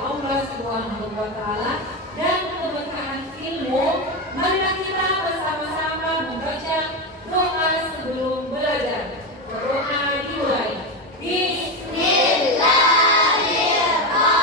Allah Subhanahu wa Ta'ala dan keberkahan ilmu, marilah kita bersama-sama membaca doa sebelum belajar. Doa dimulai. Bismillahirrahmanirrahim.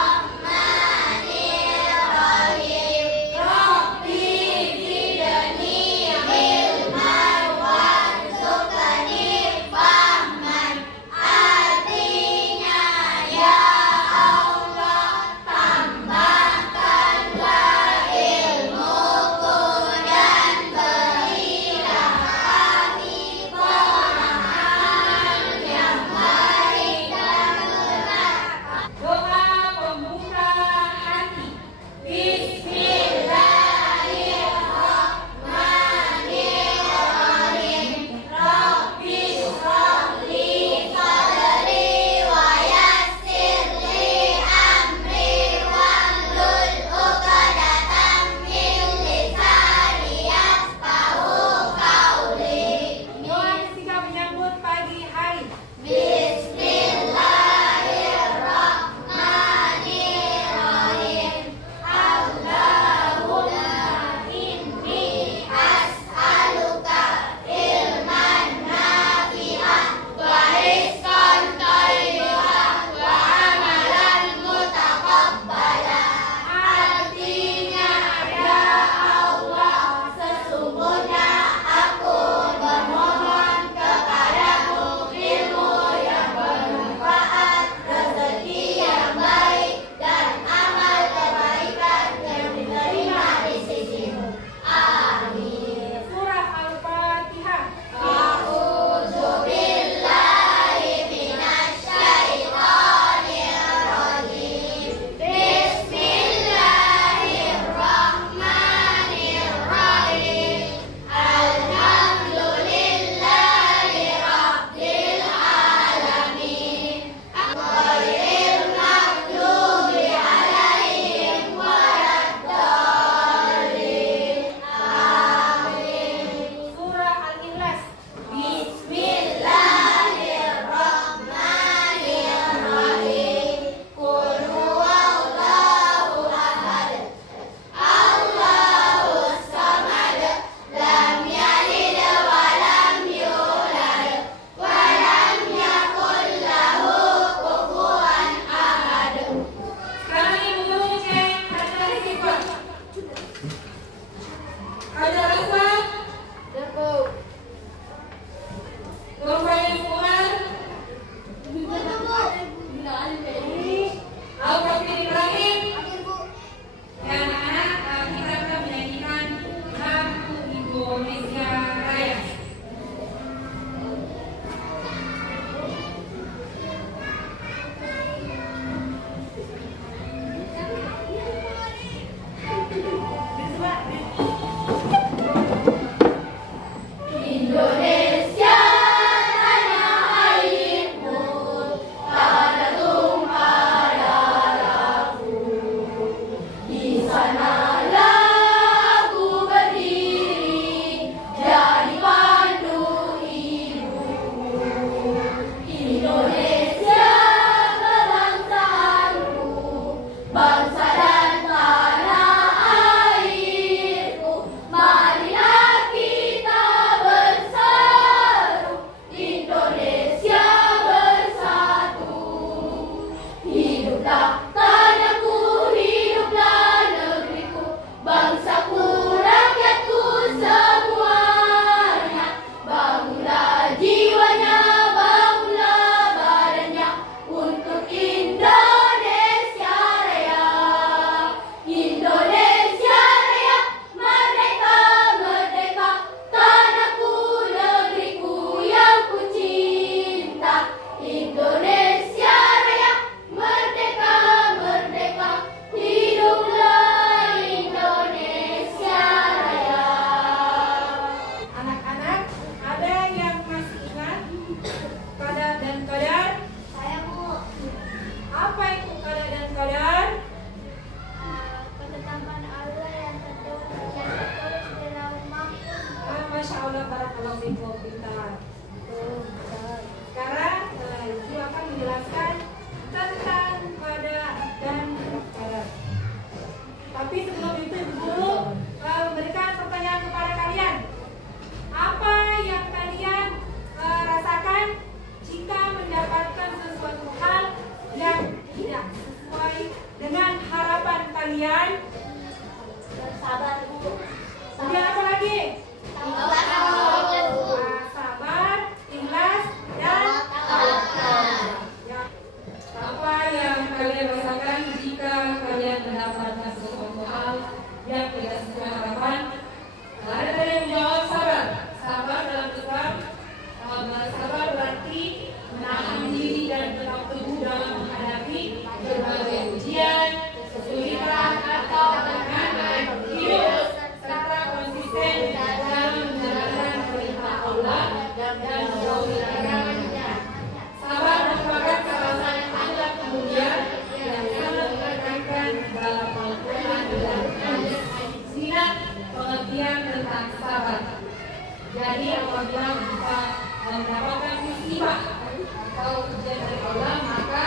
atau ujian dari Allah, maka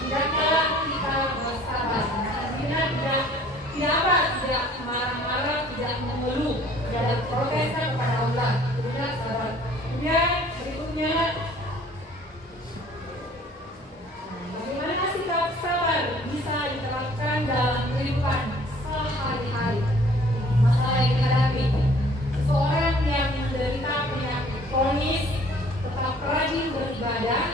hendaklah kita bersabar. Kita tidak marah-marah, tidak mengeluh, tidak ada protes kepada Allah. Tidak sabar. Kemudian berikutnya, bagaimana sikap sabar bisa diterapkan dalam kehidupan sehari-hari? Masalah yang dihadapi seseorang yang menderita penyakit kronis tetap rajin beribadah,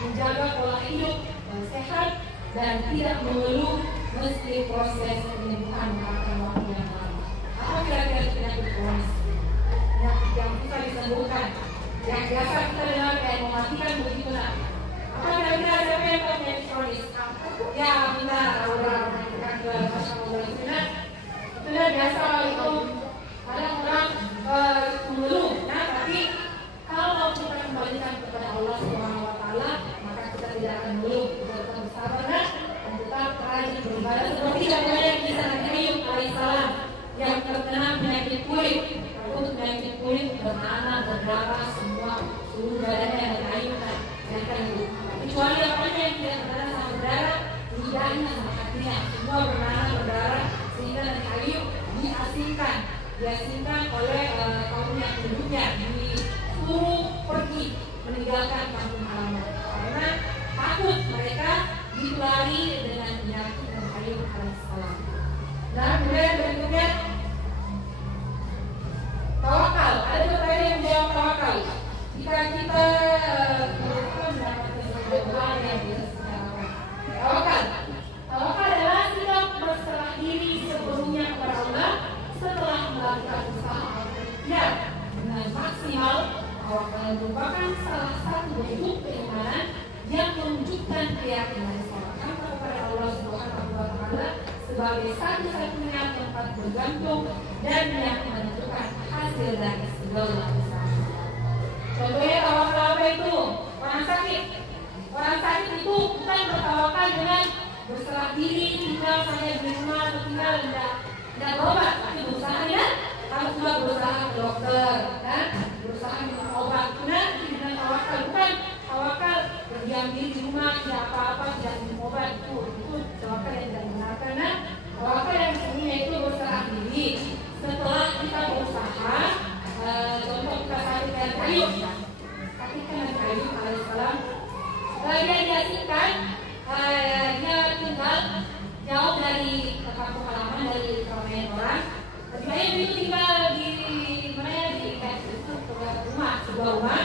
menjaga pola hidup yang sehat, dan tidak mengeluh meski proses penyembuhan memakan waktu yang lama. Apa kira-kira penyakit kronis? Penyakit yang bisa disembuhkan, yang biasa kita dengar kayak mematikan begitu, nah. Apa kira-kira siapa yang tahu penyakit kronis? Ya, benar, orang kita ke masyarakat itu, nah. Itu biasa itu ada orang mengeluh, nah, tapi kalau kita kembalikan kepada Allah SWT, maka kita tidak akan mengeluh, kita tetap bersabar, nah, dan tetap rajin beribadah seperti contohnya kisah Nabi Ayub alaihissalam yang terkena penyakit kulit. Untuk penyakit kulit bernanah, berdarah, semua seluruh badannya Nabi Ayub kan kecuali apanya yang tidak bernanah sama berdarah, lidahnya sama hatinya, semua bernanah, berdarah, sehingga Nabi Ayub diasingkan oleh kaumnya penduduknya, disuruh pergi meninggalkan kampung halaman karena takut mereka ditulari dengan penyakit Nabi Ayub alaihissalam. Nah, kemudian berikutnya tawakal. Ada pertanyaan yang menjawab tawakal. Jika kita mendapatkan keberdoaan yang disediakan. Tawakal adalah sikap berserah diri sepenuhnya kepada Allah setelah melakukan usaha ikhtiar dengan maksimal. Tawakal merupakan salah satu bentuk keimanan yang menunjukkan keyakinan seorang kepada Allah Subhanahu wa Ta'ala sebagai satu-satunya tempat bergantung dan yang menentukan hasil dari segala usaha. Contohnya tawakal apa itu? Orang sakit. Orang sakit itu bukan bertawakal dengan berserah diri, tinggal saja di rumah atau tinggal tidak berobat, tapi berusaha ya. Kalau juga berusaha ke dokter, kan? Berusaha minum obat. Benar, dengan tawakal bukan tawakal berdiam diri di rumah, tidak apa-apa, tidak minum obat. Itu tawakal yang tidak benar. Karena tawakal yang sebenarnya itu berserah diri. Setelah kita berusaha, contoh kita sakit kayak Ayub, sakit kan Nabi Ayub alaihissalam, dia diasingkan, dia tinggal jauh dari kampung halaman, dari keramaian orang. Nabi Ayub itu tinggal di mana ya, di rumah, sebuah rumah.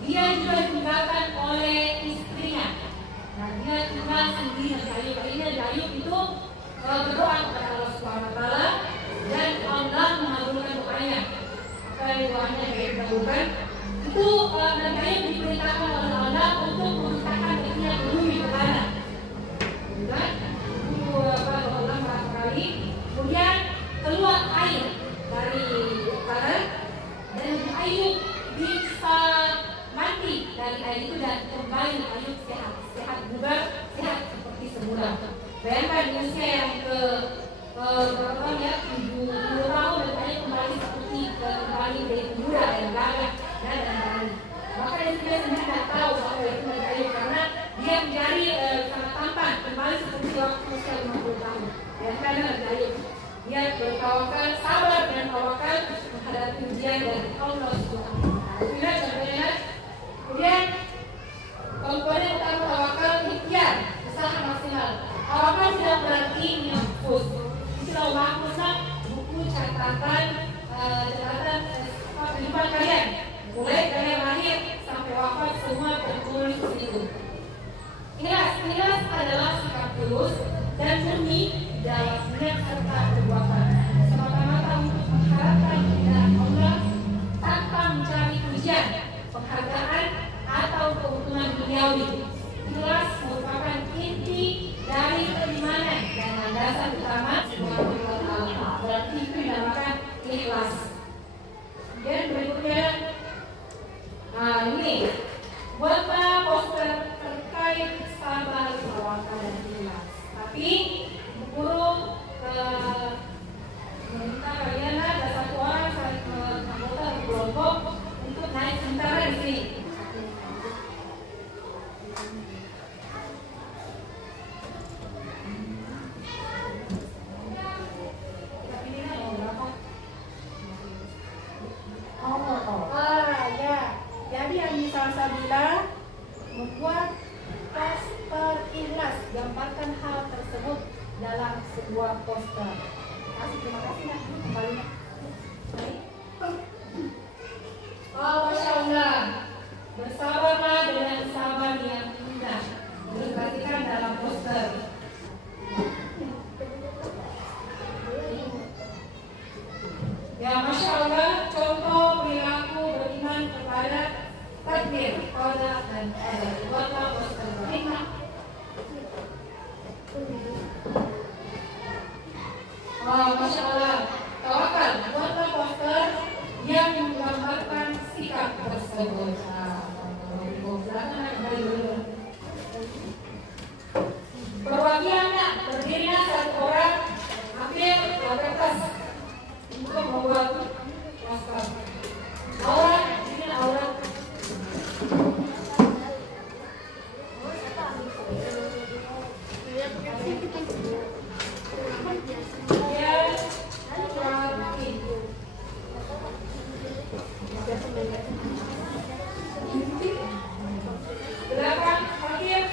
Dia juga ditinggalkan oleh istrinya. Nah, dia tinggal sendiri. Nabi Ayub itu berdoa kepada Allah Subhanahu wa Ta'ala dan Allah mengabulkan doanya. Maka doanya yang dikabulkan itu Nabi Ayub diperintahkan oleh Allah untuk memerintahkan istrinya berlumi ke tanah. Dan itu Allah berapa kali. Kemudian keluar air dari tanah dan Ayub bisa mati dari air itu dan kembali Ayub sehat bugar, sehat seperti semula. Bayangkan di usia yang berapa ya, 70 tahun dan Ayub kembali seperti kembali dari muda dan gagah dan lain-lain. Maka dia sendiri tidak tahu bahwa itu Nabi Ayub karena dia menjadi sangat tampan kembali seperti waktu usia 50 tahun. Bayangkan Nabi Ayub, dia bertawakal, sabar dan tawakal menghadapi ujian dari Allah Subhanahu wa Ta'ala. Kemudian komponen utama tawakal ikhtiar, usaha maksimal. Tawakal tidak berarti menghapus. Istilah menghapuslah buku catatan kehidupan kalian, mulai dari lahir sampai wafat semua tertulis di situ. Ikhlas adalah sikap tulus dan murni dalam niat serta perbuatan, semata-mata untuk mengharapkan keridhaan Allah tanpa mencari pujian, penghargaan atau keuntungan duniawi. Ikhlas merupakan inti dari keimanan dan landasan utama Subhanahu wa Ta'ala. Berarti itu dinamakan ikhlas. Dan berikutnya, ini buatlah poster terkait sabar, tawakal dan ikhlas. Tapi guru meminta kalian ada satu orang anggota kelompok untuk naik sebentar di sini. membuat poster ikhlas. Gambarkan hal tersebut dalam sebuah poster. Terima kasih. Kembali. Oh, Masya Allah. Bersabarlah dengan sabar yang indah. Diperhatikan dalam poster. Ya, Masya Allah, contoh perilaku beriman kepada takdir, qada dan qadar. Buatlah poster. Oh, Masya Allah. Tawakal, buatlah poster yang menggambarkan sikap tersebut. Perwakilannya berdirinya satu orang ambil kertas untuk membuat poster. Aurat, ini aurat. Belakang akhir.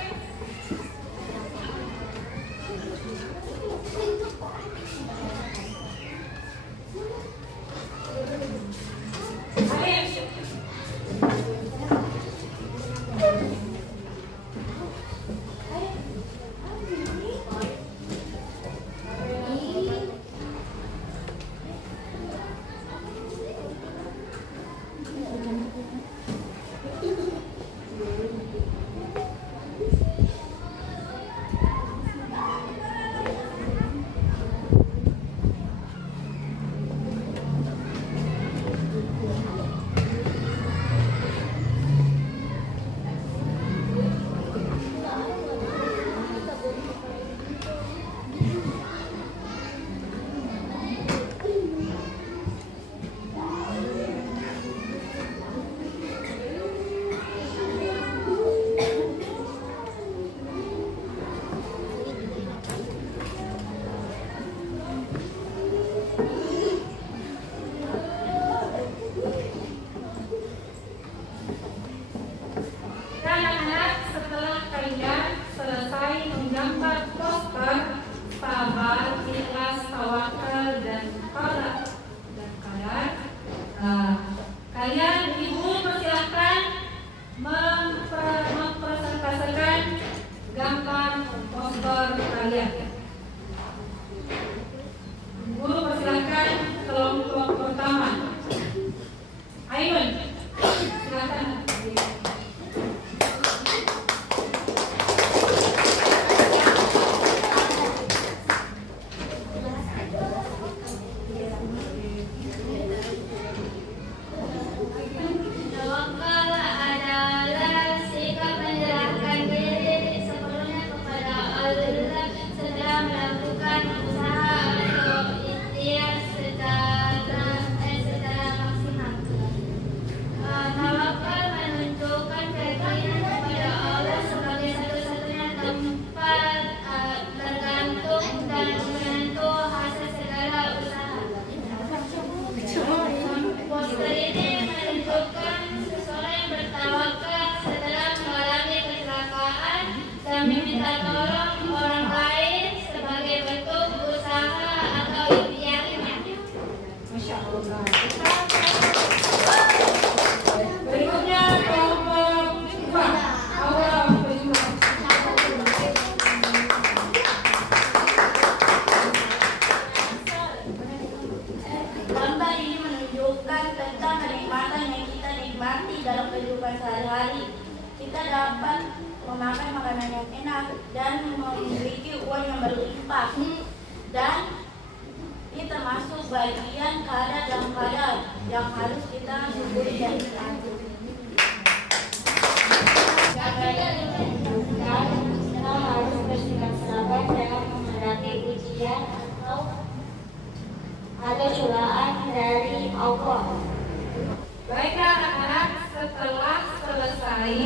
Baiklah anak-anak, setelah selesai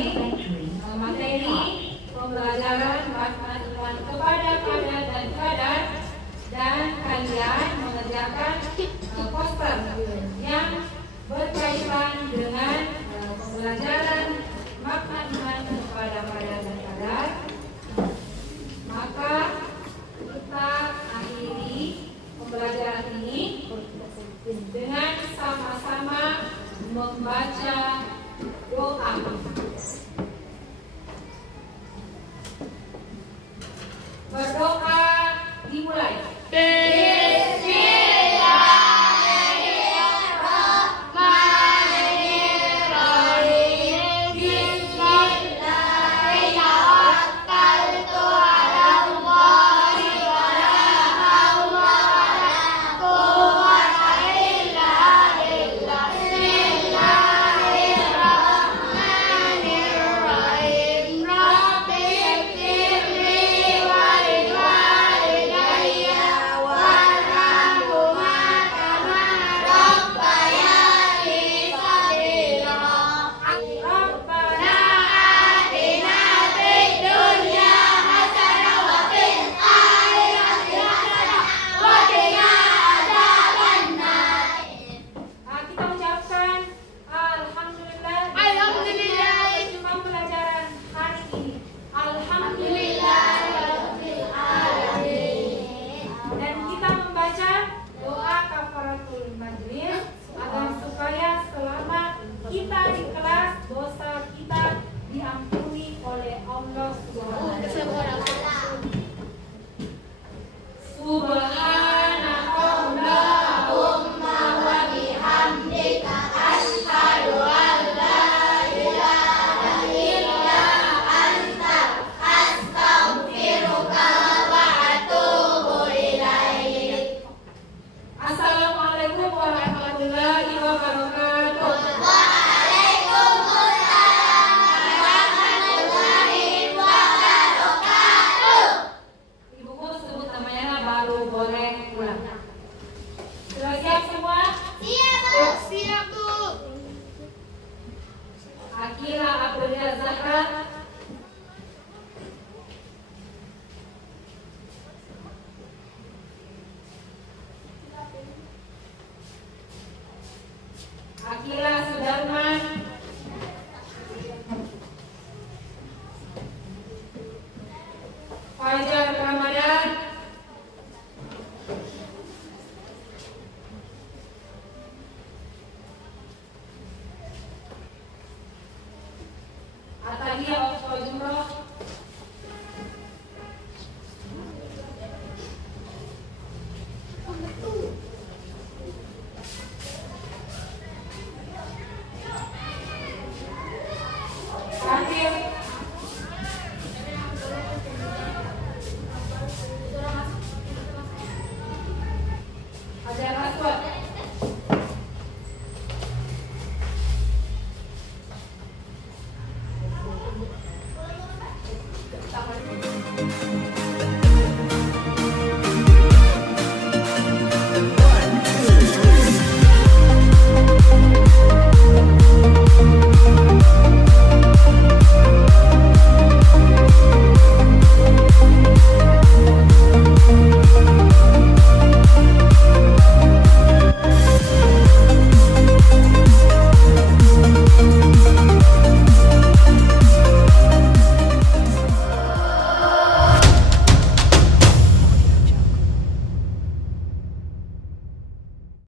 materi pembelajaran matematika kepada dan kadar, dan kalian mengerjakan poster yang berkaitan dengan oleh Allah SWT.